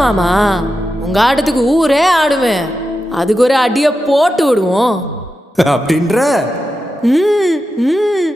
மாமா, உங்க ஆட்டத்துக்கு ஊரே ஆடுவேன். அதுக்கு ஒரு அடியை போட்டு விடுவோம் அப்படின்ற ம் ம்